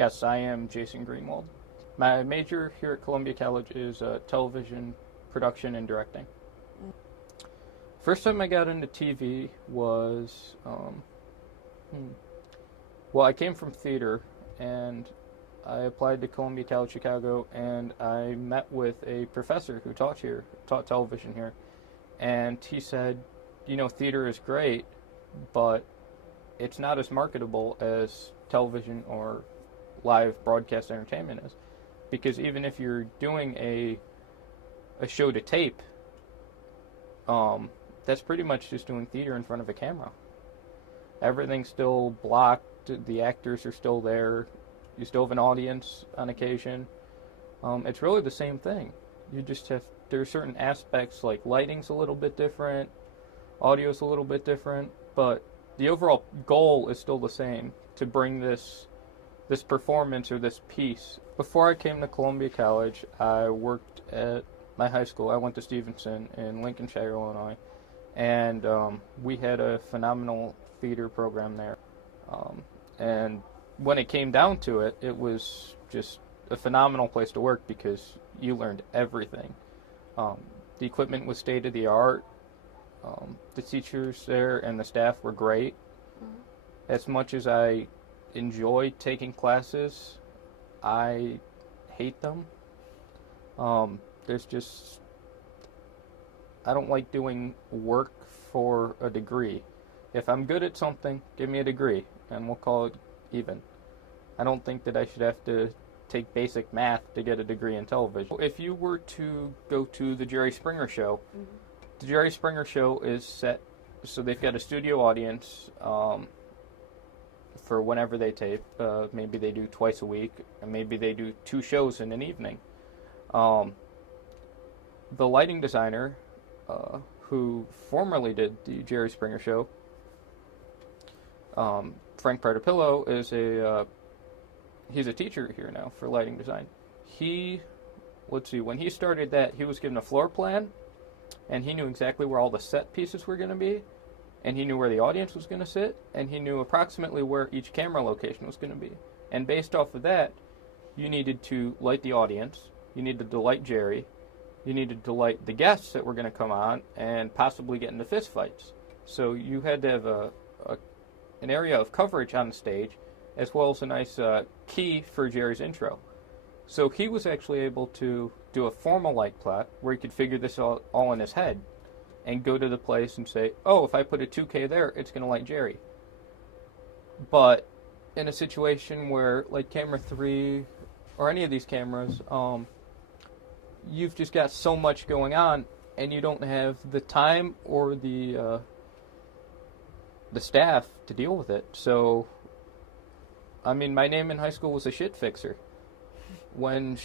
Yes, I am Jason Greenwald. My major here at Columbia College is television production and directing. First time I got into TV was, well, I came from theater, and I applied to Columbia College Chicago, and I met with a professor who taught television here, and he said, theater is great, but it's not as marketable as television or live broadcast entertainment is, because even if you're doing a show to tape, that's pretty much just doing theater in front of a camera. Everything's still blocked, the actors are still there, you still have an audience on occasion. It's really the same thing. You just have, there are certain aspects like lighting's a little bit different, audio's a little bit different, but the overall goal is still the same, to bring this performance or this piece. Before I came to Columbia College, I worked at my high school. I went to Stevenson in Lincolnshire, Illinois, and we had a phenomenal theater program there. And when it came down to it, it was just a phenomenal place to work because you learned everything. The equipment was state of the art. The teachers there and the staff were great. As much as I enjoy taking classes, I hate them. There's just, I don't like doing work for a degree. If I'm good at something, give me a degree, and we'll call it even. I don't think that I should have to take basic math to get a degree in television. If you were to go to the Jerry Springer Show, the Jerry Springer Show is set, so they've got a studio audience for whenever they tape. Maybe they do twice a week, and maybe they do 2 shows in an evening. The lighting designer, who formerly did the Jerry Springer Show, Frank Partapillo, is he's a teacher here now for lighting design. When he started that, he was given a floor plan, and he knew exactly where all the set pieces were going to be, and he knew where the audience was going to sit, and he knew approximately where each camera location was going to be. And based off of that, you needed to light the audience, you needed to light Jerry, you needed to light the guests that were going to come on, and possibly get into fist fights. So you had to have an area of coverage on the stage, as well as a nice key for Jerry's intro. So he was actually able to do a formal light plot where he could figure this all in his head and go to the place and say, oh, if I put a 2K there, it's going to light Jerry. But in a situation where, like camera 3 or any of these cameras, you've just got so much going on, and you don't have the time or the staff to deal with it. So, I mean, my name in high school was a shit fixer. When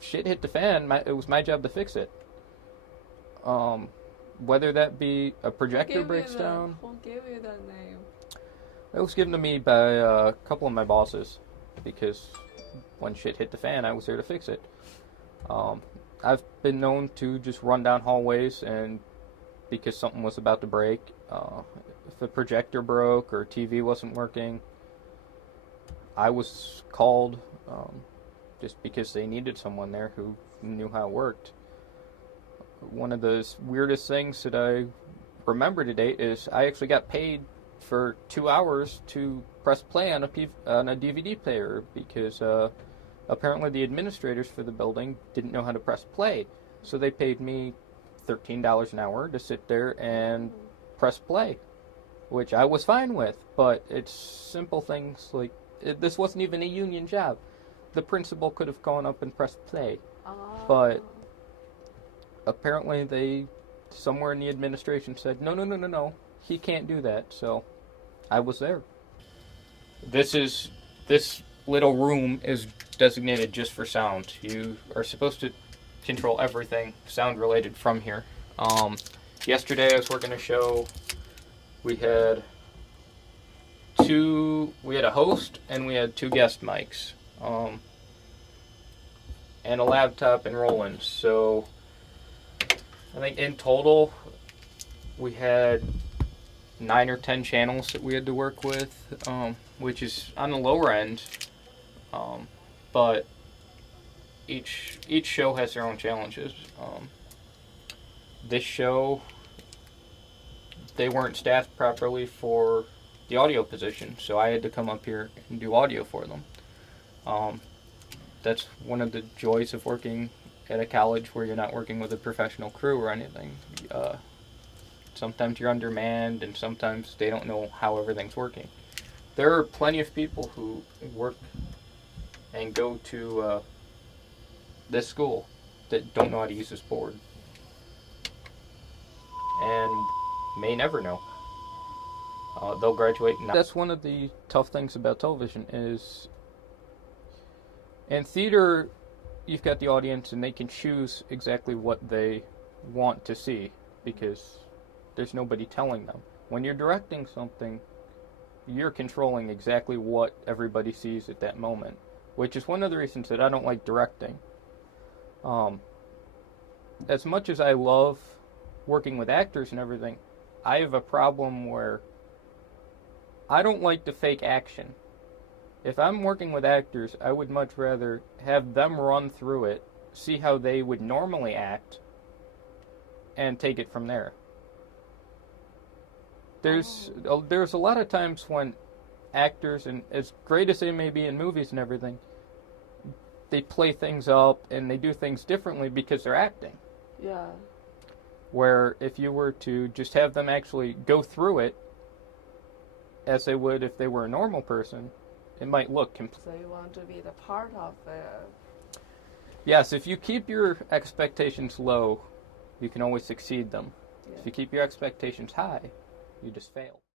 shit hit the fan, it was my job to fix it. Whether that be a projector breaks down. Who gave you that name? It was given to me by a couple of my bosses, because when shit hit the fan, I was there to fix it. I've been known to just run down hallways, and because something was about to break, if a projector broke or TV wasn't working, I was called just because they needed someone there who knew how it worked. One of the weirdest things that I remember to date is I actually got paid for 2 hours to press play on a DVD player, because apparently the administrators for the building didn't know how to press play. So they paid me $13 an hour to sit there and press play, which I was fine with. But it's simple things like, this wasn't even a union job. The principal could have gone up and pressed play. But apparently somewhere in the administration said, no, he can't do that. So I was there. This little room is designated just for sound. You are supposed to control everything sound related from here. Yesterday I was working a show. We had a host and we had 2 guest mics, and a laptop and Roland. So I think in total we had 9 or 10 channels that we had to work with, which is on the lower end. But each show has their own challenges. This show, they weren't staffed properly for the audio position, so I had to come up here and do audio for them. Um, that's one of the joys of working at a college where you're not working with a professional crew or anything. Sometimes you're undermanned, and sometimes they don't know how everything's working. There are plenty of people who work and go to this school that don't know how to use this board and may never know. They'll graduate. That's one of the tough things about television is in theater, you've got the audience and they can choose exactly what they want to see because there's nobody telling them. When you're directing something, you're controlling exactly what everybody sees at that moment, which is one of the reasons that I don't like directing. As much as I love working with actors and everything, I have a problem where I don't like the fake action. If I'm working with actors, I would much rather have them run through it, see how they would normally act, and take it from there. There's a lot of times when actors, and as great as they may be in movies and everything, they play things up and they do things differently because they're acting. Yeah. Where if you were to just have them actually go through it as they would if they were a normal person, it might look So you want to be the part of it. Yes, if you keep your expectations low, you can always exceed them. Yeah. If you keep your expectations high, you just fail.